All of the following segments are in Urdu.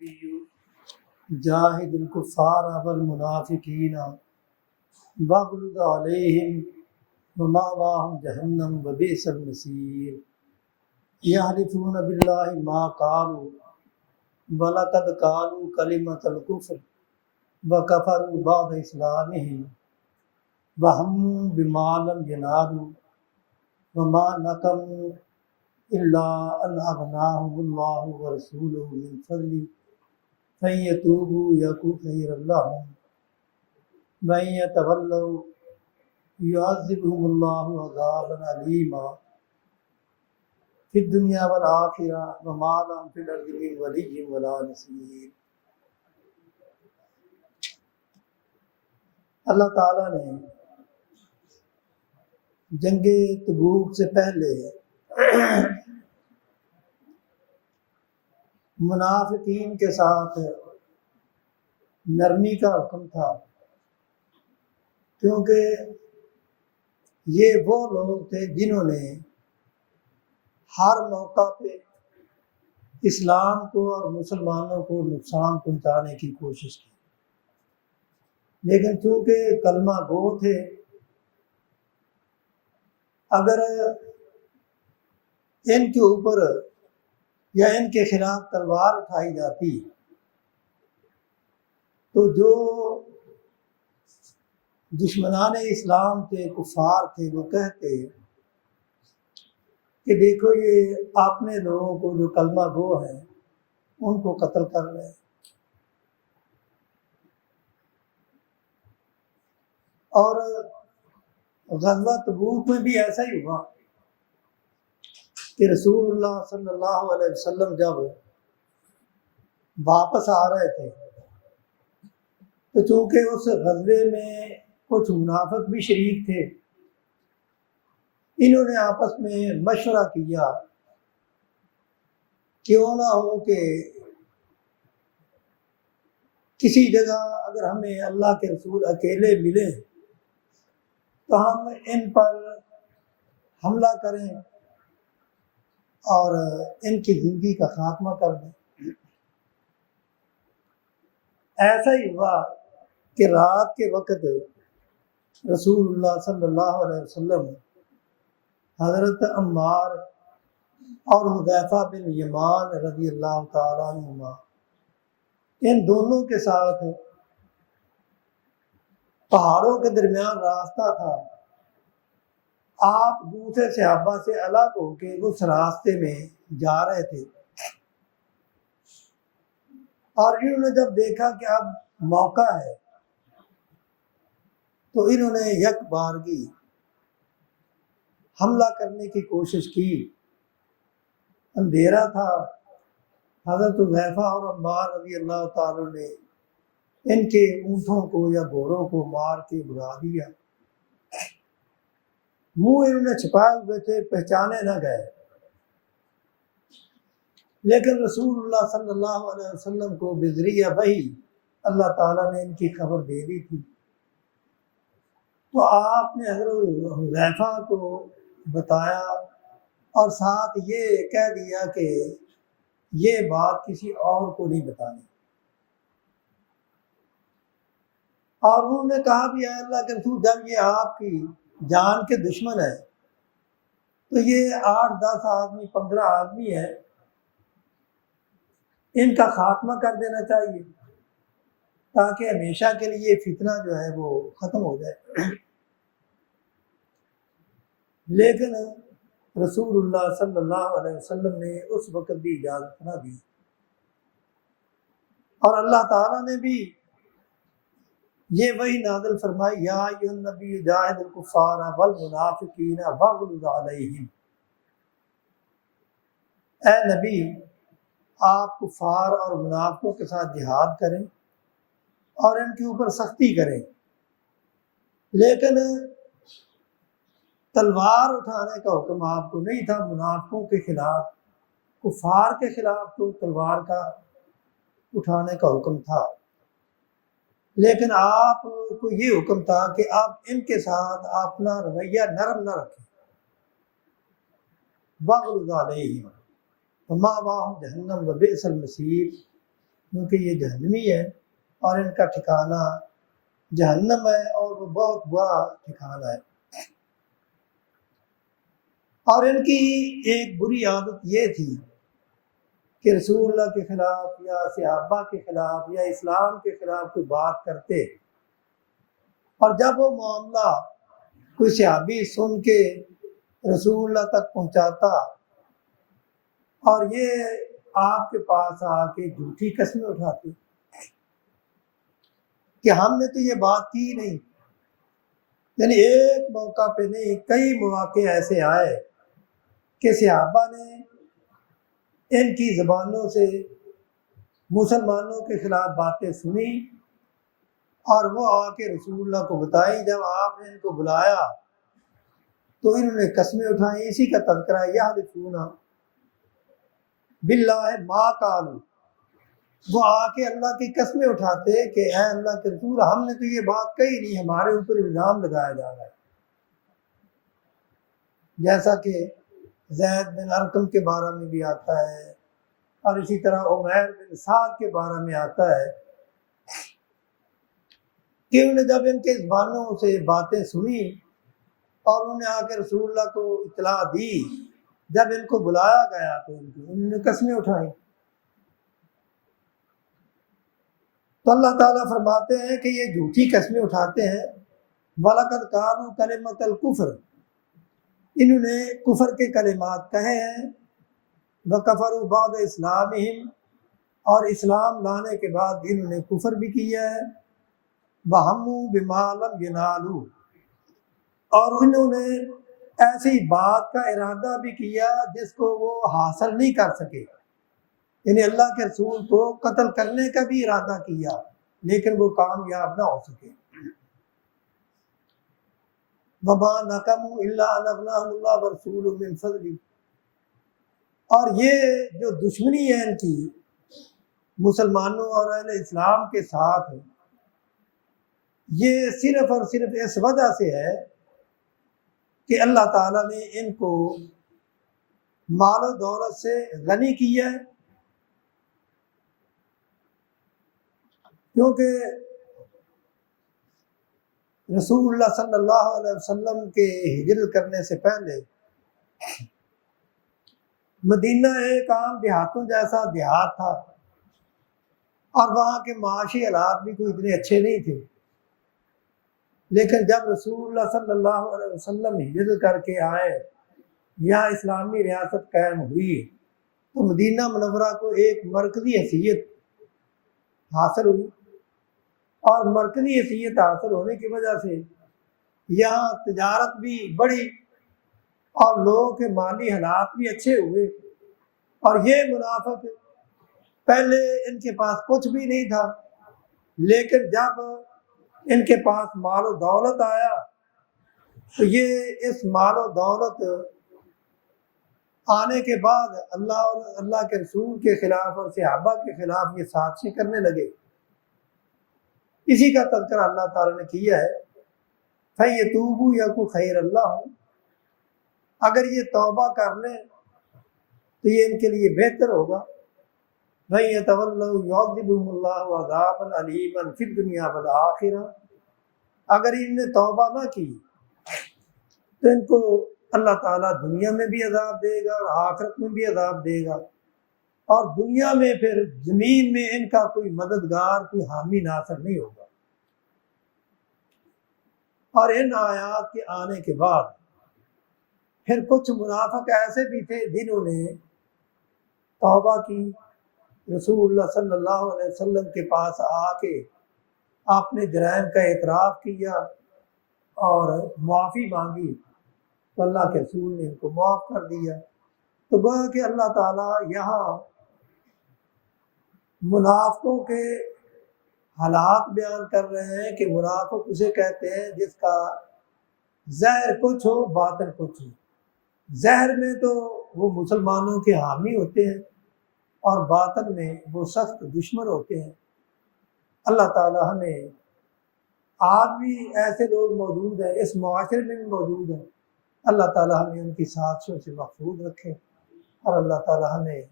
النبي جاهد الكفار والمنافقين واغلظ عليهم ومأواهم جهنم وبئس المصير يحلفون بالله ما قالوا ولقد قالوا كلمة الكفر وكفروا بعد إسلامهم وهموا بما لم ينالوا وما نقموا إلا أن أغناهم الله ورسوله من فضله فإن يتوبوا يكن خيرا لهم وإن يتولوا يعذبهم الله عذابا أليما في الدنيا والآخرة وما لهم في الأرض من ولي ولا نصير۔ اللہ تعالیٰ نے جنگ تبوک سے پہلے منافقین کے ساتھ نرمی کا حکم تھا، کیونکہ یہ وہ لوگ تھے جنہوں نے ہر موقع پہ اسلام کو اور مسلمانوں کو نقصان پہنچانے کی کوشش کی، لیکن چونکہ کلمہ گو تھے، اگر ان کے اوپر یا ان کے خلاف تلوار اٹھائی جاتی تو جو دشمنان اسلام تھے، کفار تھے، وہ کہتے کہ دیکھو یہ اپنے لوگوں کو جو کلمہ گو ہیں ان کو قتل کر رہے ہیں۔ اور غزوہ تبوک میں بھی ایسا ہی ہوا کہ رسول اللہ صلی اللہ علیہ وسلم جب واپس آ رہے تھے تو چونکہ اس غزوے میں کچھ منافق بھی شریک تھے، انہوں نے آپس میں مشورہ کیا کیوں نہ ہو کہ کسی جگہ اگر ہمیں اللہ کے رسول اکیلے ملیں تو ہم ان پر حملہ کریں اور ان کی زندگی کا خاتمہ کر دیں۔ ایسا ہی ہوا کہ رات کے وقت رسول اللہ صلی اللہ علیہ وسلم حضرت عمار اور حذیفہ بن یمان رضی اللہ تعالیٰ عنہما ان دونوں کے ساتھ پہاڑوں کے درمیان راستہ تھا، آپ دوسرے صحابہ سے الگ ہو کے اس راستے میں جا رہے تھے، اور انہوں نے جب دیکھا کہ اب موقع ہے تو انہوں نے یک بارگی حملہ کرنے کی کوشش کی۔ اندھیرا تھا، حضرت حذیفہ اور عمار رضی اللہ تعالیٰ نے ان کے اونٹوں کو یا گھوڑوں کو مار کے بھگا دیا، منہ انہوں نے چھپائے ہوئے تھے، پہچانے نہ گئے، لیکن رسول اللہ صلی اللہ علیہ وسلم کو بذریعہ وحی اللہ تعالیٰ نے ان کی خبر دے دی تھی، تو آپ نے حضرت حذیفہ کو بتایا اور ساتھ یہ کہہ دیا کہ یہ بات کسی اور کو نہیں بتانی، اور انہوں نے کہا بھی اے اللہ کے رسول جب یہ آپ کی جان کے دشمن ہے تو یہ 8-10 آدمی 15 آدمی ہے، ان کا خاتمہ کر دینا چاہیے تاکہ ہمیشہ کے لیے فتنہ جو ہے وہ ختم ہو جائے۔ لیکن رسول اللہ صلی اللہ علیہ وسلم نے اس وقت بھی اجازت نہ دی، اور اللہ تعالیٰ نے بھی یہ وحی نازل فرمائی یا ایھا النبی جاہد الکفار والمنافقین واغلظ علیہم، اے نبی آپ کفار اور منافقوں کے ساتھ جہاد کریں اور ان کے اوپر سختی کریں، لیکن تلوار اٹھانے کا حکم آپ کو نہیں تھا۔ منافقوں کے خلاف، کفار کے خلاف تو تلوار کا اٹھانے کا حکم تھا، لیکن آپ کو یہ حکم تھا کہ آپ ان کے ساتھ اپنا رویہ نرم نہ رکھیں۔ وَاغْلُظْ عَلَيْهِمْ وَمَأْوَاهُمْ جَهَنَّمُ وَبِئْسَ الْمَصِيرُ، کیونکہ یہ جہنمی ہے اور ان کا ٹھکانہ جہنم ہے اور وہ بہت برا ٹھکانہ ہے۔ اور ان کی ایک بری عادت یہ تھی کہ رسول اللہ کے خلاف یا صحابہ کے خلاف یا اسلام کے خلاف کوئی بات کرتے، اور جب وہ معاملہ کوئی صحابی سن کے رسول اللہ تک پہنچاتا اور یہ آپ کے پاس آ کے جھوٹی قسمیں اٹھاتے کہ ہم نے تو یہ بات کی نہیں، یعنی ایک موقع پہ نہیں، کئی مواقع ایسے آئے کہ صحابہ نے ان کی زبانوں سے مسلمانوں کے خلاف باتیں سنی اور وہ آ کے رسول اللہ کو بتائی۔ جب آپ نے ان کو بلایا تو انہوں نے قسمیں اٹھائیں، اسی کا تذکرہ یحلفون باللہ ما قالوا، وہ آ کے اللہ کی قسمیں اٹھاتے کہ اے اللہ کے رسول ہم نے تو یہ بات کہی نہیں، ہمارے اوپر الزام لگایا جا رہا ہے، جیسا کہ زید بن ارقم کے بارے میں بھی آتا ہے اور اسی طرح عمیر بن سعد کے بارے میں آتا ہے کہ انہوں نے جب ان کے زبانوں سے باتیں سنی اور انہوں نے آ کے رسول اللہ کو اطلاع دی، جب ان کو بلایا گیا تو انہوں نے قسمیں اٹھائیں۔ تو اللہ تعالیٰ فرماتے ہیں کہ یہ جھوٹی قسمیں اٹھاتے ہیں۔ وَلَقَدْ قَالُوا كَلِمَةَ الْكُفْرِ، انہوں نے کفر کے کلمات کہے ہیں، وَكَفَرُوا بَعْدَ إِسْلَامِهِمْ، اور اسلام لانے کے بعد انہوں نے کفر بھی کیا ہے، وَهَمُّوا بِمَا لَمْ يَنَالُوا، اور انہوں نے ایسی بات کا ارادہ بھی کیا جس کو وہ حاصل نہیں کر سکے، یعنی اللہ کے رسول کو قتل کرنے کا بھی ارادہ کیا لیکن وہ کامیاب نہ ہو سکے۔ وَمَا نَقَمُوا إِلَّا أَنْ أَغْنَاهُمُ اللَّهُ وَرَسُولُهُ مِنْ فَضْلِهِ، اور یہ جو دشمنی ہے ان کی مسلمانوں اور اہل اسلام کے ساتھ، یہ صرف اور صرف اس وجہ سے ہے کہ اللہ تعالیٰ نے ان کو مال و دولت سے غنی کیا ہے، کیونکہ رسول اللہ صلی اللہ علیہ وسلم کے ہجرت کرنے سے پہلے مدینہ ایک عام دیہاتوں جیسا دیہات تھا اور وہاں کے معاشی حالات بھی کوئی اتنے اچھے نہیں تھے، لیکن جب رسول اللہ صلی اللہ علیہ وسلم ہجرت کر کے آئے، یہاں اسلامی ریاست قائم ہوئی، تو مدینہ منورہ کو ایک مرکزی حیثیت حاصل ہوئی، اور مرکزی حیثیت حاصل ہونے کی وجہ سے یہاں تجارت بھی بڑھی اور لوگوں کے مالی حالات بھی اچھے ہوئے، اور یہ منافق پہلے ان کے پاس کچھ بھی نہیں تھا، لیکن جب ان کے پاس مال و دولت آیا تو یہ اس مال و دولت آنے کے بعد اللہ کے رسول کے خلاف اور صحابہ کے خلاف یہ سازشیں کرنے لگے۔ اسی کا تذکرہ اللہ تعالیٰ نے کیا ہے، فَيَتُوبُوا يَكُ خَيْرَ اللَّهُ، اگر یہ توبہ کر لیں تو یہ ان کے لیے بہتر ہوگا، وَيَتَوَلَّوْا يُعَذِّبْهُمُ اللَّهُ عَذَابًا أَلِيمًا فِي الدُّنْيَا وَالْآخِرَةِ، اگر ان نے توبہ نہ کی تو ان کو اللہ تعالیٰ دنیا میں بھی عذاب دے گا اور آخرت میں بھی عذاب دے گا، اور دنیا میں پھر زمین میں ان کا کوئی مددگار، کوئی حامی ناصر نہیں ہوگا۔ اور ان آیات کے آنے کے بعد پھر کچھ منافق ایسے بھی تھے جنہوں نے توبہ کی، رسول اللہ صلی اللہ علیہ وسلم کے پاس آ کے اپنے جرائم کا اعتراف کیا اور معافی مانگی، تو اللہ کے رسول نے ان کو معاف کر دیا۔ تو گویا کہ اللہ تعالیٰ یہاں منافقوں کے حالات بیان کر رہے ہیں کہ منافق اسے کہتے ہیں جس کا ظاہر کچھ ہو باطن کچھ ہو۔ ظاہر میں تو وہ مسلمانوں کے حامی ہوتے ہیں اور باطن میں وہ سخت دشمن ہوتے ہیں۔ اللہ تعالیٰ ہمیں، آج بھی ایسے لوگ موجود ہیں، اس معاشرے میں بھی موجود ہیں، اللہ تعالیٰ ہمیں ان کی سازشوں سے محفوظ رکھے، اور اللہ تعالیٰ ہمیں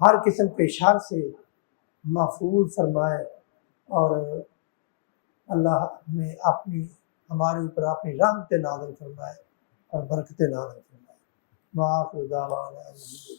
ہر قسم کے شر سے محفوظ فرمائے اور اللہ ہمیں ہمارے اوپر اپنی رحمت نازل فرمائے اور برکت نازل فرمائے۔ وآخر دعوانا